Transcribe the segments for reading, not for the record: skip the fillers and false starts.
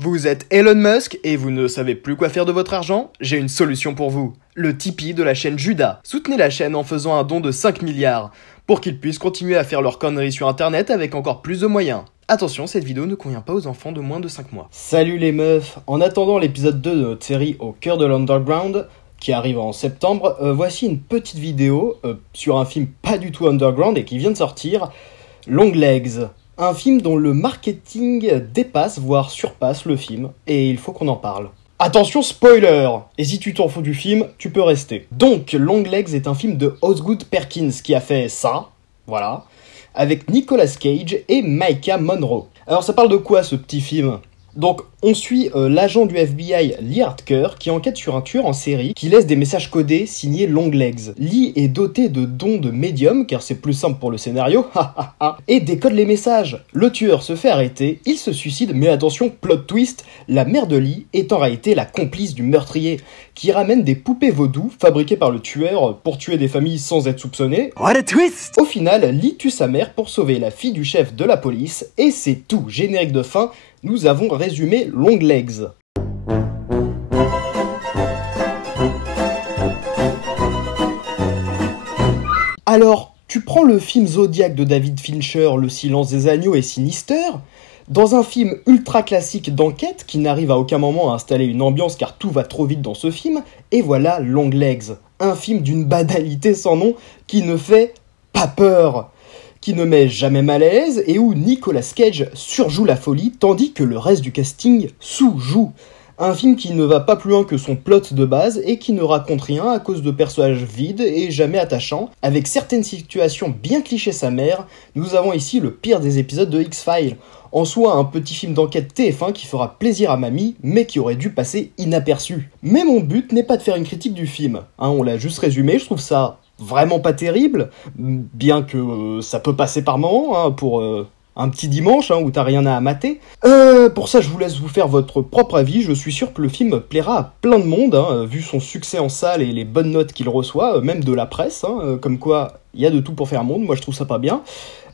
Vous êtes Elon Musk et vous ne savez plus quoi faire de votre argent? J'ai une solution pour vous. Le Tipeee de la chaîne Judas. Soutenez la chaîne en faisant un don de 5 milliards pour qu'ils puissent continuer à faire leurs conneries sur internet avec encore plus de moyens. Attention, cette vidéo ne convient pas aux enfants de moins de 5 mois. Salut les meufs, en attendant l'épisode 2 de notre série Au cœur de l'underground, qui arrive en septembre, voici une petite vidéo sur un film pas du tout underground et qui vient de sortir, Longlegs. Un film dont le marketing dépasse, voire surpasse le film, et il faut qu'on en parle. Attention spoiler! Et si tu t'en fous du film, tu peux rester. Donc, Longlegs est un film de Osgood Perkins qui a fait ça, voilà, avec Nicolas Cage et Maika Monroe. Alors ça parle de quoi ce petit film? Donc on suit l'agent du FBI Lee Hartker qui enquête sur un tueur en série qui laisse des messages codés signés Longlegs. Lee est doté de dons de médium car c'est plus simple pour le scénario, et décode les messages. Le tueur se fait arrêter, il se suicide, mais attention, plot twist, la mère de Lee est en réalité la complice du meurtrier qui ramène des poupées vaudou fabriquées par le tueur pour tuer des familles sans être soupçonné. What a twist! Au final, Lee tue sa mère pour sauver la fille du chef de la police et c'est tout. Générique de fin. Nous avons résumé Longlegs. Alors, tu prends le film Zodiac de David Fincher, Le silence des agneaux et Sinister, dans un film ultra classique d'enquête qui n'arrive à aucun moment à installer une ambiance car tout va trop vite dans ce film, et voilà Longlegs, un film d'une banalité sans nom qui ne fait pas peur, qui ne met jamais mal à l'aise et où Nicolas Cage surjoue la folie tandis que le reste du casting sous-joue. Un film qui ne va pas plus loin que son plot de base et qui ne raconte rien à cause de personnages vides et jamais attachants. Avec certaines situations bien clichés sa mère, nous avons ici le pire des épisodes de X-Files. En soi, un petit film d'enquête TF1 qui fera plaisir à mamie, mais qui aurait dû passer inaperçu. Mais mon but n'est pas de faire une critique du film. On l'a juste résumé, je trouve ça vraiment pas terrible, bien que ça peut passer par moment, pour un petit dimanche où t'as rien à mater. Pour ça, je vous laisse vous faire votre propre avis. Je suis sûr que le film plaira à plein de monde, vu son succès en salle et les bonnes notes qu'il reçoit, même de la presse, comme quoi il y a de tout pour faire un monde. Moi, je trouve ça pas bien.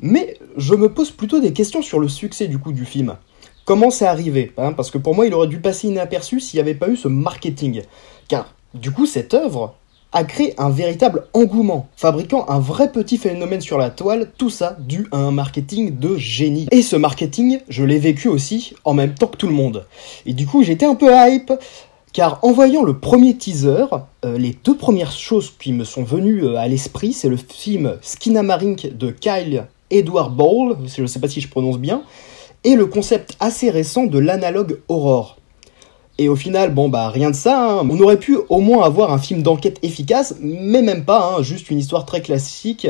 Mais je me pose plutôt des questions sur le succès du film. Comment c'est arrivé? Parce que pour moi, il aurait dû passer inaperçu s'il n'y avait pas eu ce marketing. Car, du coup, cette œuvre a créé un véritable engouement, fabriquant un vrai petit phénomène sur la toile, tout ça dû à un marketing de génie. Et ce marketing, je l'ai vécu aussi en même temps que tout le monde. Et du coup, j'étais un peu hype, car en voyant le premier teaser, les deux premières choses qui me sont venues à l'esprit, c'est le film Skinamarink de Kyle Edward Ball, je ne sais pas si je prononce bien, et le concept assez récent de l'analogue Aurore. Et au final, rien de ça, on aurait pu au moins avoir un film d'enquête efficace, mais même pas, juste une histoire très classique,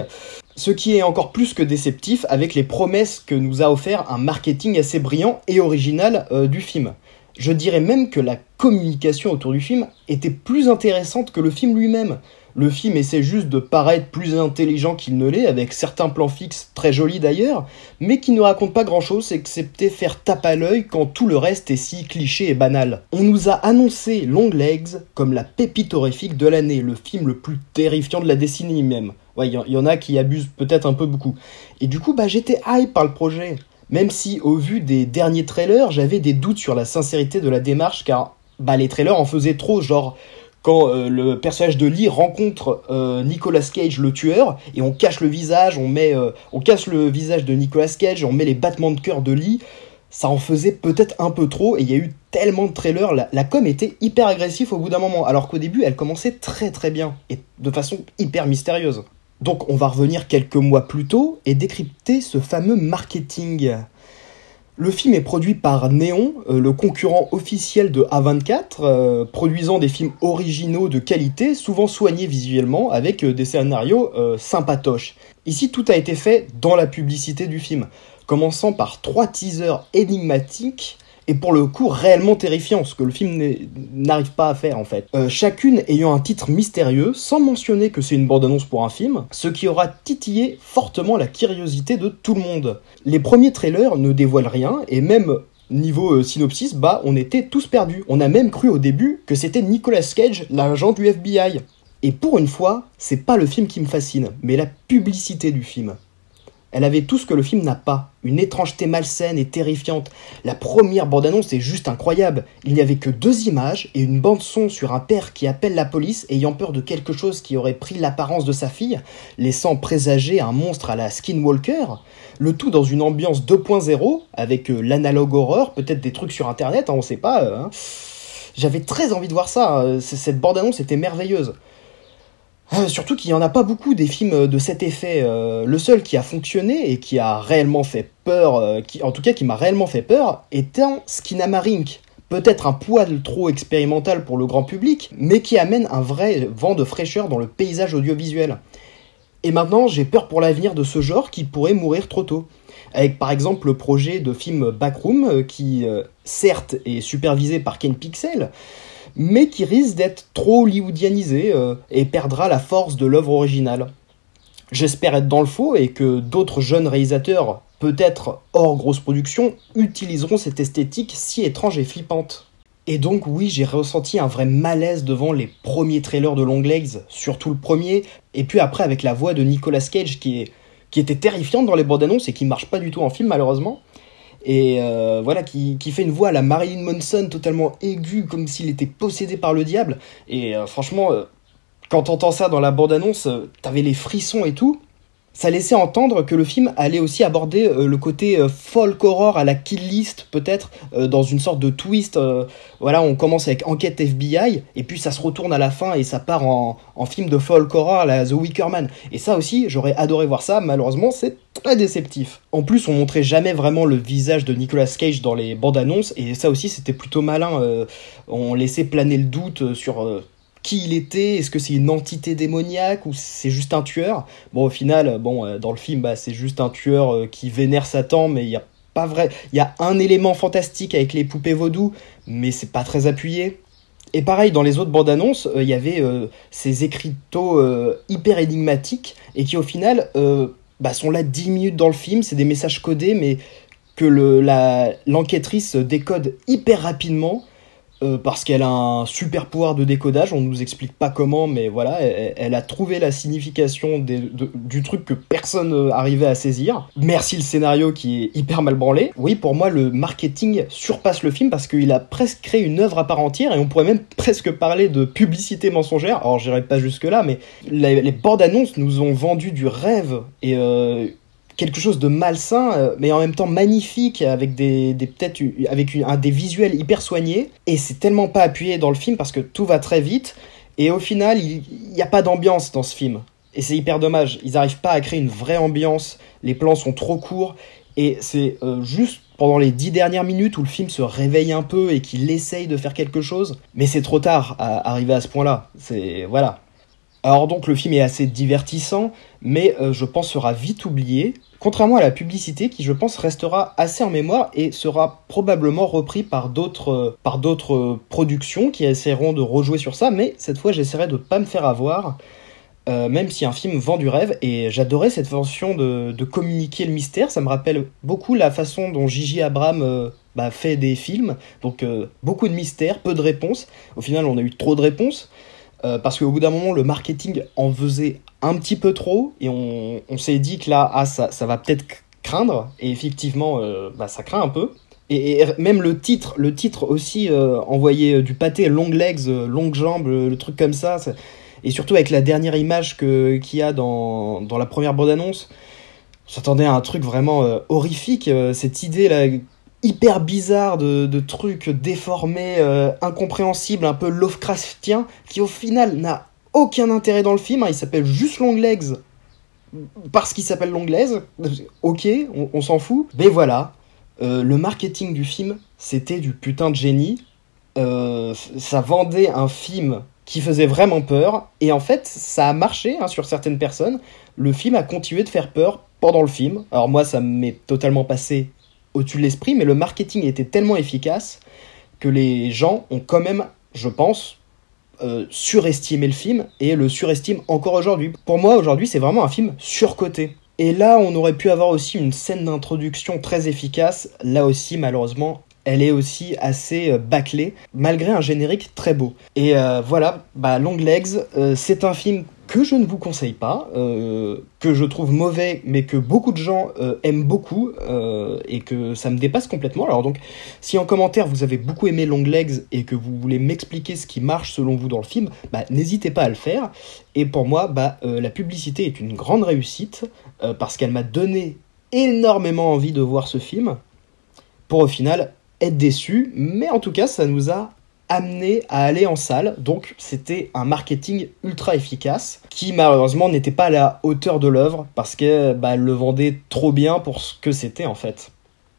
ce qui est encore plus que déceptif avec les promesses que nous a offert un marketing assez brillant et original du film. Je dirais même que la communication autour du film était plus intéressante que le film lui-même. Le film essaie juste de paraître plus intelligent qu'il ne l'est, avec certains plans fixes très jolis d'ailleurs, mais qui ne racontent pas grand-chose excepté faire tape à l'œil quand tout le reste est si cliché et banal. On nous a annoncé Longlegs comme la pépite horrifique de l'année, le film le plus terrifiant de la décennie même. Ouais, il y en a qui abusent peut-être un peu beaucoup. Et du coup, j'étais hype par le projet. Même si, au vu des derniers trailers, j'avais des doutes sur la sincérité de la démarche, car les trailers en faisaient trop, genre quand le personnage de Lee rencontre Nicolas Cage, le tueur, et on cache le visage, on casse le visage de Nicolas Cage, on met les battements de cœur de Lee, ça en faisait peut-être un peu trop, et il y a eu tellement de trailers, la com était hyper agressive au bout d'un moment, alors qu'au début, elle commençait très très bien, et de façon hyper mystérieuse. Donc on va revenir quelques mois plus tôt et décrypter ce fameux marketing. Le film est produit par Neon, le concurrent officiel de A24, produisant des films originaux de qualité, souvent soignés visuellement, avec des scénarios sympatoches. Ici, tout a été fait dans la publicité du film, commençant par 3 teasers énigmatiques, et pour le coup réellement terrifiants, ce que le film n'arrive pas à faire en fait. Chacune ayant un titre mystérieux, sans mentionner que c'est une bande-annonce pour un film, ce qui aura titillé fortement la curiosité de tout le monde. Les premiers trailers ne dévoilent rien, et même niveau synopsis, on était tous perdus. On a même cru au début que c'était Nicolas Cage, l'agent du FBI. Et pour une fois, c'est pas le film qui me fascine, mais la publicité du film. Elle avait tout ce que le film n'a pas. Une étrangeté malsaine et terrifiante. La première bande-annonce est juste incroyable. Il n'y avait que 2 images et une bande-son sur un père qui appelle la police ayant peur de quelque chose qui aurait pris l'apparence de sa fille, laissant présager un monstre à la Skinwalker. Le tout dans une ambiance 2.0, avec l'analogue horreur, peut-être des trucs sur internet, on sait pas. J'avais très envie de voir ça, cette bande-annonce était merveilleuse. Surtout qu'il n'y en a pas beaucoup des films de cet effet. Le seul qui a fonctionné et qui a réellement fait peur, en tout cas qui m'a réellement fait peur, étant Skinamarink. Peut-être un poil trop expérimental pour le grand public, mais qui amène un vrai vent de fraîcheur dans le paysage audiovisuel. Et maintenant, j'ai peur pour l'avenir de ce genre qui pourrait mourir trop tôt. Avec par exemple le projet de film Backroom, qui certes est supervisé par Ken Pixel, mais qui risque d'être trop hollywoodianisé et perdra la force de l'œuvre originale. J'espère être dans le faux et que d'autres jeunes réalisateurs, peut-être hors grosse production, utiliseront cette esthétique si étrange et flippante. Et donc oui, j'ai ressenti un vrai malaise devant les premiers trailers de Longlegs, surtout le premier, et puis après avec la voix de Nicolas Cage qui était terrifiante dans les bandes annonces et qui marche pas du tout en film malheureusement. Et voilà, qui fait une voix à la Marilyn Manson totalement aiguë, comme s'il était possédé par le diable. Et franchement, quand t'entends ça dans la bande-annonce, t'avais les frissons et tout. Ça laissait entendre que le film allait aussi aborder le côté folk horror à la Kill List, peut-être, dans une sorte de twist. Voilà, on commence avec enquête FBI, et puis ça se retourne à la fin et ça part en film de folk horror à la The Wicker Man. Et ça aussi, j'aurais adoré voir ça, malheureusement, c'est très déceptif. En plus, on montrait jamais vraiment le visage de Nicolas Cage dans les bandes annonces, et ça aussi, c'était plutôt malin. On laissait planer le doute sur qui il était, est-ce que c'est une entité démoniaque ou c'est juste un tueur. Bon, au final, dans le film, c'est juste un tueur qui vénère Satan, mais il y a pas vrai. Il y a un élément fantastique avec les poupées vaudou, mais c'est pas très appuyé. Et pareil, dans les autres bandes annonces, il y avait ces écriteaux hyper énigmatiques et qui au final sont là 10 minutes dans le film, c'est des messages codés, mais que l'enquêtrice décode hyper rapidement. Parce qu'elle a un super pouvoir de décodage, on nous explique pas comment, mais voilà, elle a trouvé la signification du truc que personne arrivait à saisir. Merci le scénario qui est hyper mal branlé. Oui, pour moi, le marketing surpasse le film parce qu'il a presque créé une œuvre à part entière et on pourrait même presque parler de publicité mensongère. Alors, j'irai pas jusque-là, mais les bandes annonces nous ont vendu du rêve et quelque chose de malsain, mais en même temps magnifique, avec des visuels hyper soignés. Et c'est tellement pas appuyé dans le film parce que tout va très vite. Et au final, il n'y a pas d'ambiance dans ce film. Et c'est hyper dommage. Ils n'arrivent pas à créer une vraie ambiance. Les plans sont trop courts. Et c'est juste pendant les 10 dernières minutes où le film se réveille un peu et qu'il essaye de faire quelque chose. Mais c'est trop tard à arriver à ce point-là. Voilà. Alors donc le film est assez divertissant, mais je pense sera vite oublié. Contrairement à la publicité qui, je pense, restera assez en mémoire et sera probablement repris par d'autres productions qui essaieront de rejouer sur ça, mais cette fois, j'essaierai de ne pas me faire avoir, même si un film vend du rêve, et j'adorais cette façon de communiquer le mystère. Ça me rappelle beaucoup la façon dont J.J. Abrams fait des films, donc beaucoup de mystères, peu de réponses. Au final, on a eu trop de réponses. Parce qu'au bout d'un moment, le marketing en faisait un petit peu trop, et on s'est dit que là, ça va peut-être craindre, et effectivement, ça craint un peu. Et même le titre aussi envoyait du pâté, long legs, longues jambes, le truc comme ça. Et surtout avec la dernière image qu'il y a dans la première bande-annonce, j'attendais à un truc vraiment horrifique, cette idée là hyper bizarre de trucs déformés, incompréhensibles, un peu Lovecraftien, qui au final n'a aucun intérêt dans le film. Il s'appelle juste Longlegs parce qu'il s'appelle Longlegs. Ok, on s'en fout. Mais voilà, le marketing du film, c'était du putain de génie. Ça vendait un film qui faisait vraiment peur, et en fait, ça a marché sur certaines personnes. Le film a continué de faire peur pendant le film. Alors moi, ça m'est totalement passé au-dessus de l'esprit, mais le marketing était tellement efficace que les gens ont quand même, je pense, surestimé le film, et le surestiment encore aujourd'hui. Pour moi, aujourd'hui, c'est vraiment un film surcoté. Et là, on aurait pu avoir aussi une scène d'introduction très efficace. Là aussi, malheureusement, elle est aussi assez bâclée, malgré un générique très beau. Et voilà, Longlegs, c'est un film que je ne vous conseille pas, que je trouve mauvais, mais que beaucoup de gens aiment beaucoup, et que ça me dépasse complètement. Alors donc, si en commentaire vous avez beaucoup aimé Longlegs et que vous voulez m'expliquer ce qui marche selon vous dans le film, bah, n'hésitez pas à le faire. Et pour moi, la publicité est une grande réussite, parce qu'elle m'a donné énormément envie de voir ce film, pour au final être déçu, mais en tout cas ça nous a amené à aller en salle, donc c'était un marketing ultra efficace qui malheureusement n'était pas à la hauteur de l'œuvre parce que elle le vendait trop bien pour ce que c'était en fait.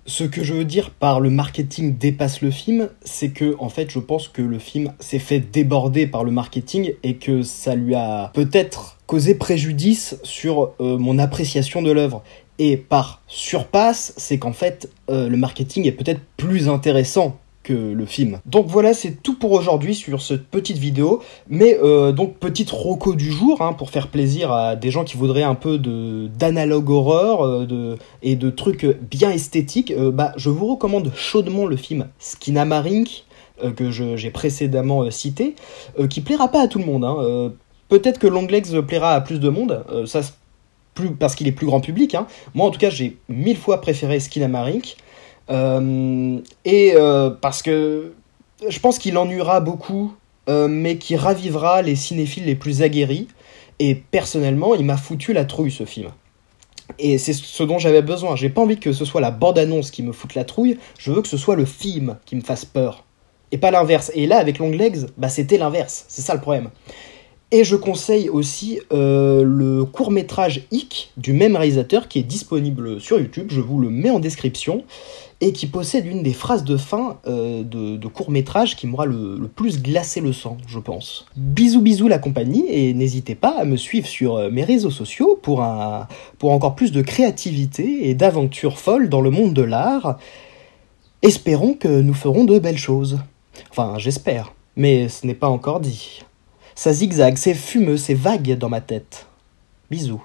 Ce que je veux dire par le marketing dépasse le film, c'est que en fait je pense que le film s'est fait déborder par le marketing et que ça lui a peut-être causé préjudice sur mon appréciation de l'œuvre. Et par surpasse, c'est qu'en fait le marketing est peut-être plus intéressant que le film. Donc voilà, c'est tout pour aujourd'hui sur cette petite vidéo, mais donc petite roco du jour, hein, pour faire plaisir à des gens qui voudraient un peu d'analogue horreur et de trucs bien esthétiques. Je vous recommande chaudement le film Skinamarink, que j'ai précédemment cité, qui plaira pas à tout le monde, hein. Peut-être que Longlegs plaira à plus de monde, parce qu'il est plus grand public, hein. Moi en tout cas j'ai 1000 fois préféré Skinamarink. Parce que je pense qu'il ennuiera beaucoup, mais qui ravivera les cinéphiles les plus aguerris. Et personnellement, il m'a foutu la trouille ce film. Et c'est ce dont j'avais besoin. J'ai pas envie que ce soit la bande-annonce qui me foute la trouille, je veux que ce soit le film qui me fasse peur. Et pas l'inverse. Et là, avec Longlegs, c'était l'inverse. C'est ça le problème. Et je conseille aussi le court-métrage Hic du même réalisateur qui est disponible sur YouTube, je vous le mets en description, et qui possède une des phrases de fin de court-métrage qui m'aura le plus glacé le sang, je pense. Bisous bisous la compagnie, et n'hésitez pas à me suivre sur mes réseaux sociaux pour encore plus de créativité et d'aventures folles dans le monde de l'art. Espérons que nous ferons de belles choses. Enfin, j'espère, mais ce n'est pas encore dit. Ça zigzague, c'est fumeux, c'est vague dans ma tête. Bisous.